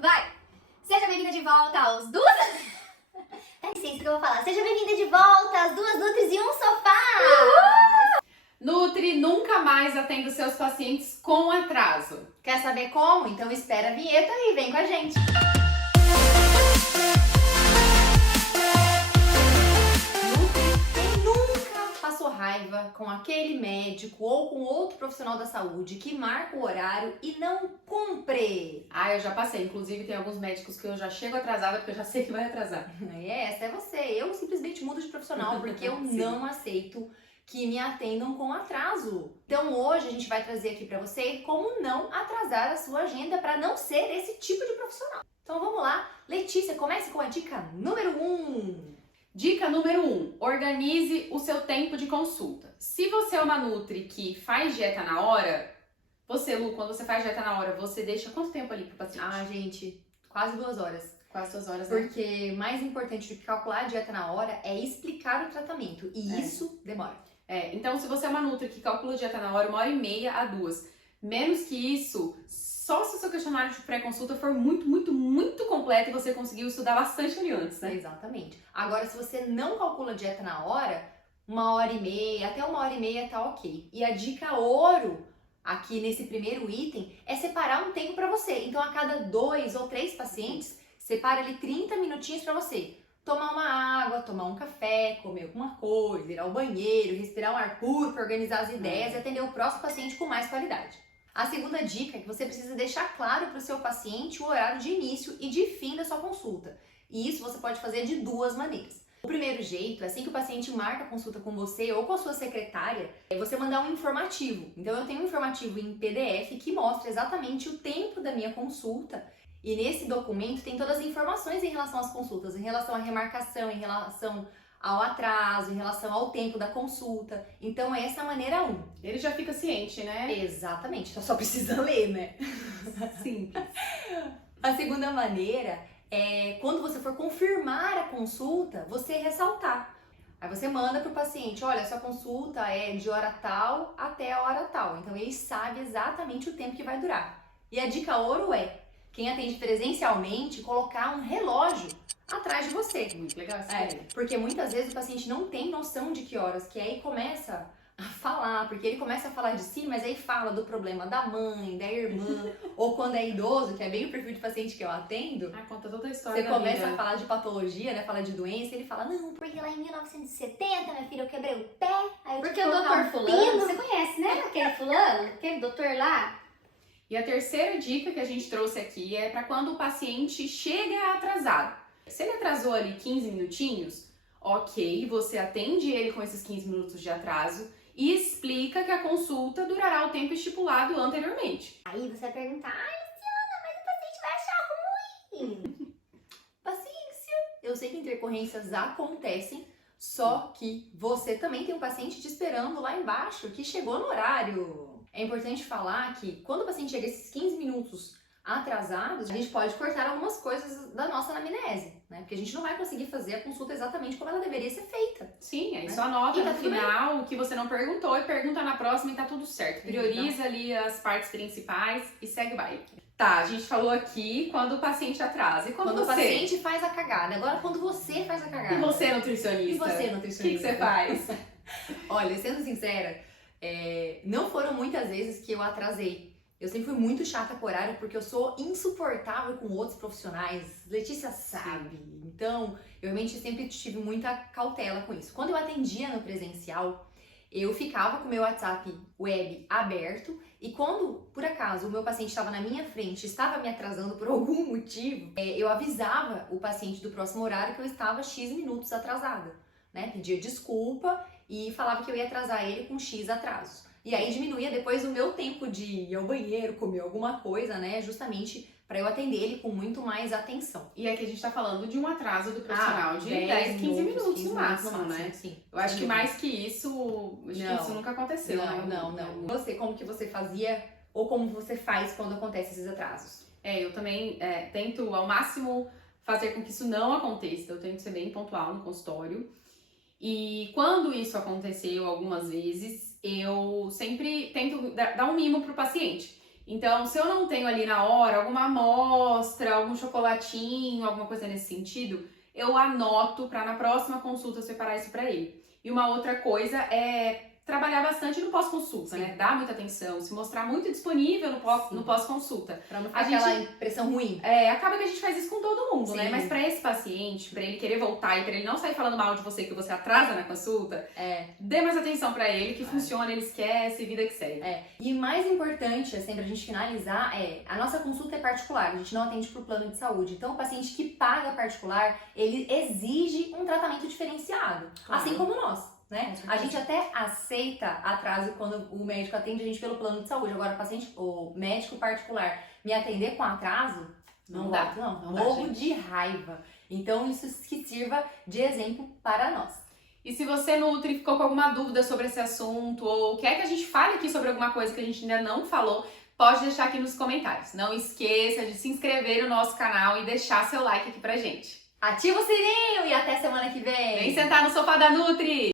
Vai! Seja bem-vinda de volta aos duas... Dá licença que eu vou falar. Seja bem-vinda de volta às duas Nutris e um sofá! Nutri nunca mais atenda seus pacientes com atraso. Quer saber como? Então espera a vinheta e vem com a gente! Quem nunca passou raiva com aquele médico ou com outro profissional da saúde que marca o horário e não cumpre? Ah, eu já passei. Inclusive, tem alguns médicos que eu já chego atrasada porque eu já sei que vai atrasar. Essa é você. Eu simplesmente mudo de profissional porque eu não aceito que me atendam com atraso. Então hoje a gente vai trazer aqui pra você como não atrasar a sua agenda para não ser esse tipo de profissional. Então vamos lá. Letícia, comece com a dica número 1. Dica número 1. Organize o seu tempo de consulta. Se você é uma Nutri que faz dieta na hora, você, Lu, quando você faz dieta na hora, você deixa quanto tempo ali pro paciente? Ah, gente, quase 2 horas. Quase 2 horas, né? Porque mais importante do que calcular a dieta na hora é explicar o tratamento. E isso demora. Então se você é uma Nutri que calcula a dieta na hora, 1h30 a 2. Menos que isso, só se o seu questionário de pré-consulta for muito completo e você conseguiu estudar bastante ali antes, né? Exatamente. Agora, se você não calcula a dieta na hora, 1h30, até 1h30 tá ok. E a dica ouro aqui nesse primeiro item é separar um tempo para você. Então, a cada 2 ou 3 pacientes, separa ali 30 minutinhos para você. Tomar uma água, tomar um café, comer alguma coisa, ir ao banheiro, respirar um ar puro para organizar as ideias e atender o próximo paciente com mais qualidade. A segunda dica é que você precisa deixar claro para o seu paciente o horário de início e de fim da sua consulta. E isso você pode fazer de 2 maneiras. O primeiro jeito, assim que o paciente marca a consulta com você ou com a sua secretária, é você mandar um informativo. Então eu tenho um informativo em PDF que mostra exatamente o tempo da minha consulta. E nesse documento tem todas as informações em relação às consultas, em relação à remarcação, em relação ao atraso, em relação ao tempo da consulta. Então essa é a maneira 1. Ele já fica ciente, né? Exatamente, só precisa ler, né? Simples. A segunda maneira é quando você for confirmar a consulta, você ressaltar. Aí você manda para o paciente, olha, sua consulta é de hora tal até a hora tal. Então ele sabe exatamente o tempo que vai durar. E a dica ouro é, quem atende presencialmente, colocar um relógio atrás de você. Muito legal essa ideia. Porque muitas vezes o paciente não tem noção de que horas, que aí começa a falar, porque ele começa a falar de si, mas aí fala do problema da mãe, da irmã, ou quando é idoso, que é bem o perfil de paciente que eu atendo. Ah, conta toda a história Você da começa vida. a falar de patologia, né? Fala de doença, ele fala, não, porque lá em 1970, minha filha, eu quebrei o pé, aí eu Porque tive o que colocar doutor um fulano, pino. você conhece, né? Aquele fulano, aquele doutor lá. E a terceira dica que a gente trouxe aqui é para quando o paciente chega atrasado. Se ele atrasou ali 15 minutinhos, ok, você atende ele com esses 15 minutos de atraso e explica que a consulta durará o tempo estipulado anteriormente. Aí você vai perguntar, Luciana, mas o paciente vai achar ruim. Paciência. Eu sei que intercorrências acontecem, só que você também tem um paciente te esperando lá embaixo, que chegou no horário. É importante falar que quando o paciente chega esses 15 minutos atrasados, a gente pode cortar algumas coisas da nossa anamnese, né? Porque a gente não vai conseguir fazer a consulta exatamente como ela deveria ser feita. Sim, aí só anota E tá no tudo final o que você não perguntou e pergunta na próxima e tá tudo certo. Prioriza ali as partes principais e segue o baile. Tá, a gente falou aqui quando o paciente atrasa. E quando o você? paciente faz a cagada. Agora, quando você faz a cagada. E você, nutricionista? E você, O nutricionista? que você faz? Olha, sendo sincera, não foram muitas vezes que eu atrasei. Eu sempre fui muito chata com horário porque eu sou insuportável com outros profissionais. Letícia sabe. Então, eu realmente sempre tive muita cautela com isso. Quando eu atendia no presencial, eu ficava com o meu WhatsApp web aberto e quando, por acaso, o meu paciente estava na minha frente, estava me atrasando por algum motivo, eu avisava o paciente do próximo horário que eu estava X minutos atrasada, né? Pedia desculpa e falava que eu ia atrasar ele com X atrasos. E aí diminuía depois o meu tempo de ir ao banheiro, comer alguma coisa, né? Justamente para eu atender ele com muito mais atenção. E aqui a gente tá falando de um atraso do profissional de 10, 15 minutos no máximo, né? Sim. Eu acho que mais que isso, acho que isso nunca aconteceu, né? Não. Você, como que você fazia ou como você faz quando acontecem esses atrasos? Eu também tento ao máximo fazer com que isso não aconteça. Eu tento ser bem pontual no consultório. E quando isso aconteceu algumas vezes, eu sempre tento dar um mimo pro paciente. Então, se eu não tenho ali na hora alguma amostra, algum chocolatinho, alguma coisa nesse sentido, eu anoto para na próxima consulta separar isso para ele. E uma outra coisa é trabalhar bastante no pós-consulta, né? Dar muita atenção, se mostrar muito disponível no pós-consulta. Pra não ficar aquela impressão ruim. Acaba que a gente faz isso com todo mundo, né? Sim. Mas pra esse paciente, pra ele querer voltar e pra ele não sair falando mal de você, que você atrasa na consulta, dê mais atenção pra ele, que funciona, ele esquece, vida que segue. E mais importante, assim, pra gente finalizar, a nossa consulta é particular, a gente não atende pro plano de saúde. Então, o paciente que paga particular, ele exige um tratamento diferenciado, Claro. assim como nós. Né? Com certeza. A gente até aceita atraso quando o médico atende a gente pelo plano de saúde. Agora, o médico particular me atender com atraso, não dá. volto, não. Não dá, Morro gente. de raiva. Então, isso que sirva de exemplo para nós. E se você, Nutri, ficou com alguma dúvida sobre esse assunto ou quer que a gente fale aqui sobre alguma coisa que a gente ainda não falou, pode deixar aqui nos comentários. Não esqueça de se inscrever no nosso canal e deixar seu like aqui pra gente. Ativa o sininho e até semana que vem! Vem sentar no sofá da Nutri!